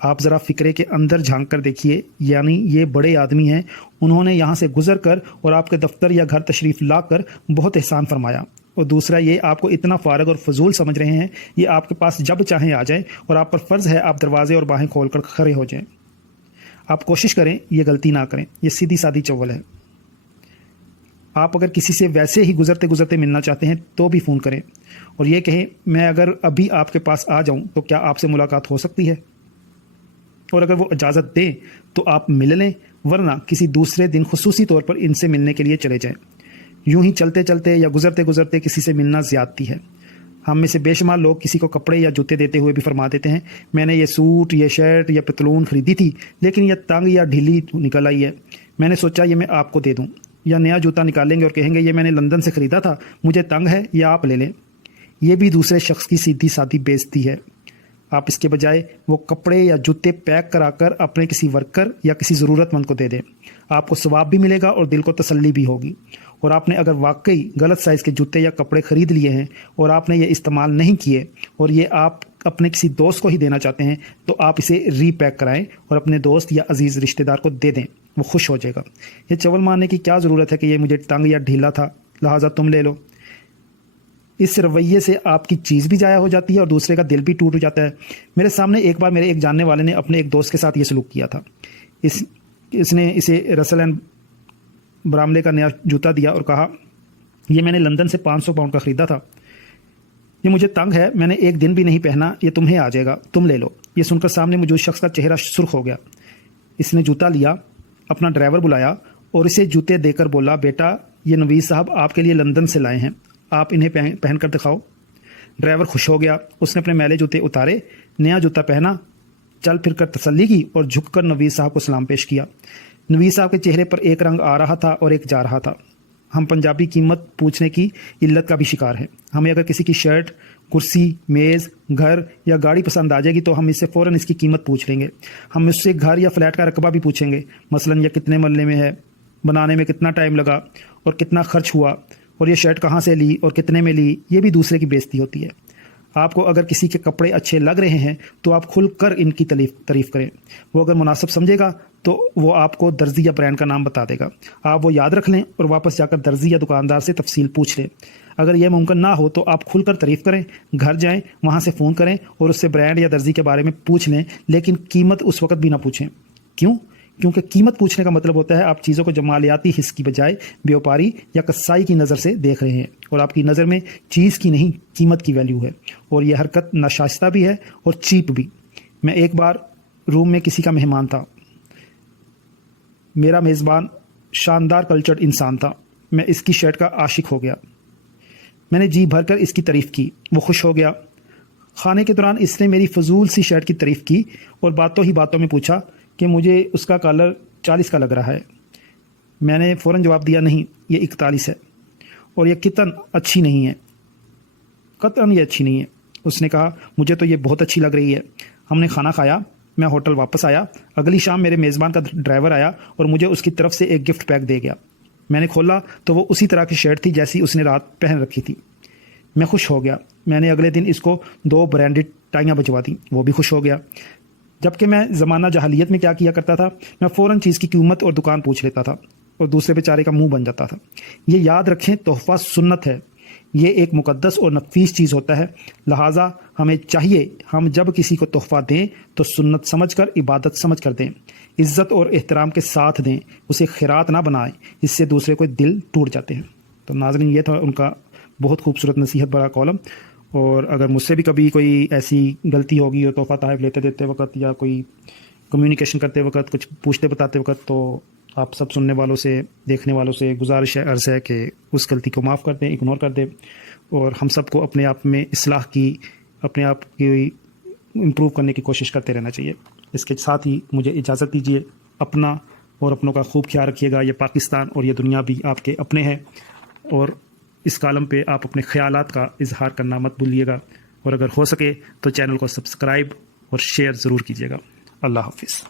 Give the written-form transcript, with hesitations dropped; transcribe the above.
آپ ذرا فکرے کے اندر جھانک کر دیکھیے، یعنی یہ بڑے آدمی ہیں، انہوں نے یہاں سے گزر کر اور آپ کے دفتر یا گھر تشریف لا کر بہت احسان فرمایا، اور دوسرا یہ آپ کو اتنا فارغ اور فضول سمجھ رہے ہیں، یہ آپ کے پاس جب چاہیں آ جائیں اور آپ پر فرض ہے آپ دروازے اور باہیں کھول کر کھڑے ہو جائیں۔ آپ کوشش کریں یہ غلطی نہ کریں، یہ سیدھی سادی چول ہے۔ آپ اگر کسی سے ویسے ہی گزرتے گزرتے ملنا چاہتے ہیں تو بھی فون کریں اور یہ کہیں میں اگر ابھی آپ کے پاس آ جاؤں تو کیا آپ سے ملاقات ہو سکتی ہے، اور اگر وہ اجازت دیں تو آپ مل لیں، ورنہ کسی دوسرے دن خصوصی طور پر ان سے ملنے کے لیے چلے جائیں۔ یوں ہی چلتے چلتے یا گزرتے گزرتے کسی سے ملنا زیادتی ہے۔ ہم میں سے بے شمار لوگ کسی کو کپڑے یا جوتے دیتے ہوئے بھی فرما دیتے ہیں میں نے یہ سوٹ، یہ شرٹ یا پتلون خریدی تھی لیکن یہ تنگ یا ڈھیلی نکل آئی ہے، میں نے سوچا یہ میں آپ کو دے دوں، یا نیا جوتا نکالیں گے اور کہیں گے یہ میں نے لندن سے خریدا تھا، مجھے تنگ ہے، یہ آپ لے لیں۔ یہ بھی دوسرے شخص کی سیدھی سادی بے عزتی ہے۔ آپ اس کے بجائے وہ کپڑے یا جوتے پیک کرا کر اپنے کسی ورکر یا کسی ضرورت مند کو دے دیں، آپ کو ثواب بھی ملے گا اور دل کو تسلی بھی ہوگی۔ اور آپ نے اگر واقعی غلط سائز کے جوتے یا کپڑے خرید لیے ہیں اور آپ نے یہ استعمال نہیں کیے اور یہ آپ اپنے کسی دوست کو ہی دینا چاہتے ہیں تو آپ اسے ری پیک کرائیں اور اپنے دوست یا عزیز رشتہ دار کو دے دیں، وہ خوش ہو جائے گا۔ یہ چول مارنے کی کیا ضرورت ہے کہ یہ مجھے تنگ یا ڈھیلا تھا لہٰذا تم لے لو۔ اس رویے سے آپ کی چیز بھی ضائع ہو جاتی ہے اور دوسرے کا دل بھی ٹوٹ جاتا ہے۔ میرے سامنے ایک بار میرے ایک جاننے والے نے اپنے ایک دوست کے ساتھ یہ سلوک کیا تھا۔ اس نے اسے رسل اینڈ براملے کا نیا جوتا دیا اور کہا یہ میں نے لندن سے 500 پاؤنڈ کا خریدا تھا، یہ مجھے تنگ ہے، میں نے ایک دن بھی نہیں پہنا، یہ تمہیں آ جائے گا، تم لے لو۔ یہ سن کر سامنے موجود شخص کا چہرہ سرخ ہو گیا۔ اس نے جوتا لیا، اپنا ڈرائیور بلایا اور اسے جوتے دے کر بولا بیٹا یہ نویز صاحب آپ کے لیے لندن سے لائے ہیں، آپ انہیں پہن کر دکھاؤ۔ ڈرائیور خوش ہو گیا، اس نے اپنے میلے جوتے اتارے، نیا جوتا پہنا، چل پھر کر تسلی کی اور جھک کر نویز صاحب کو سلام پیش کیا۔ نویز صاحب کے چہرے پر ایک رنگ آ رہا تھا اور ایک جا رہا تھا۔ ہم پنجابی قیمت پوچھنے کی علت کا بھی شکار ہیں۔ ہمیں اگر کسی کی شرٹ، کرسی، میز، گھر یا گاڑی پسند آ جائے گی تو ہم اس سے فوراً اس کی قیمت پوچھ لیں گے۔ ہم اس سے گھر یا فلیٹ کا رقبہ بھی پوچھیں گے، مثلاً یہ کتنے مرلے میں ہے، بنانے میں کتنا ٹائم لگا اور کتنا خرچ ہوا، اور یہ شرٹ کہاں سے لی اور کتنے میں لی۔ یہ بھی دوسرے کی بے عزتی ہوتی ہے۔ آپ کو اگر کسی کے کپڑے اچھے لگ رہے ہیں تو آپ کھل کر ان کی تعریف کریں، وہ اگر مناسب سمجھے گا تو وہ آپ کو درزی یا برانڈ کا نام بتا دے گا، آپ وہ یاد رکھ لیں اور واپس جا کر درزی یا دکاندار سے تفصیل پوچھ لیں۔ اگر یہ ممکن نہ ہو تو آپ کھل کر تعریف کریں، گھر جائیں، وہاں سے فون کریں اور اس سے برانڈ یا درزی کے بارے میں پوچھ لیں، لیکن قیمت اس وقت بھی نہ پوچھیں۔ کیوں؟ کیونکہ قیمت پوچھنے کا مطلب ہوتا ہے آپ چیزوں کو جمالیاتی حس کی بجائے بیوپاری یا کسائی کی نظر سے دیکھ رہے ہیں، اور آپ کی نظر میں چیز کی نہیں قیمت کی ویلیو ہے، اور یہ حرکت ناشائستہ بھی ہے اور چیپ بھی۔ میں ایک بار روم میں کسی کا مہمان تھا، میرا میزبان شاندار کلچرڈ انسان تھا، میں اس کی شرٹ کا عاشق ہو گیا، میں نے جی بھر کر اس کی تعریف کی، وہ خوش ہو گیا۔ کھانے کے دوران اس نے میری فضول سی شرٹ کی تعریف کی اور باتوں ہی باتوں میں پوچھا کہ مجھے اس کا کالر 40 کا لگ رہا ہے۔ میں نے فوراً جواب دیا نہیں، یہ 41 ہے اور یہ قطعاً اچھی نہیں ہے، قطعاً یہ اچھی نہیں ہے۔ اس نے کہا مجھے تو یہ بہت اچھی لگ رہی ہے۔ ہم نے کھانا کھایا، میں ہوٹل واپس آیا، اگلی شام میرے میزبان کا ڈرائیور آیا اور مجھے اس کی طرف سے ایک گفٹ پیک دے گیا۔ میں نے کھولا تو وہ اسی طرح کی شرٹ تھی جیسی اس نے رات پہن رکھی تھی۔ میں خوش ہو گیا۔ میں نے اگلے دن اس کو 2 برانڈڈ ٹائیاں بجوا دیں، وہ بھی خوش ہو گیا۔ جبکہ میں زمانہ جاہلیت میں کیا کیا کرتا تھا، میں فوراً چیز کی قیمت اور دکان پوچھ لیتا تھا اور دوسرے بیچارے کا منہ بن جاتا تھا۔ یہ یاد رکھیں تحفہ سنت ہے، یہ ایک مقدس اور نفیس چیز ہوتا ہے، لہٰذا ہمیں چاہیے ہم جب کسی کو تحفہ دیں تو سنت سمجھ کر، عبادت سمجھ کر دیں، عزت اور احترام کے ساتھ دیں، اسے خیرات نہ بنائیں، اس سے دوسرے کو دل ٹوٹ جاتے ہیں۔ تو ناظرین یہ تھا ان کا بہت خوبصورت نصیحت بھرا کالم، اور اگر مجھ سے بھی کبھی کوئی ایسی غلطی ہوگی اور تحفہ تحائف لیتے دیتے وقت یا کوئی کمیونیکیشن کرتے وقت کچھ پوچھتے بتاتے وقت، تو آپ سب سننے والوں سے، دیکھنے والوں سے گزارش ہے، عرض ہے کہ اس غلطی کو معاف کر دیں، اگنور کر دیں، اور ہم سب کو اپنے آپ میں اصلاح کی، اپنے آپ کی امپروو کرنے کی کوشش کرتے رہنا چاہیے۔ اس کے ساتھ ہی مجھے اجازت دیجیے، اپنا اور اپنوں کا خوب خیال رکھیے گا۔ یہ پاکستان اور یہ دنیا بھی آپ کے اپنے ہیں، اور اس کالم پہ آپ اپنے خیالات کا اظہار کرنا مت بھولیے گا، اور اگر ہو سکے تو چینل کو سبسکرائب اور شیئر ضرور کیجیے گا۔ اللہ حافظ۔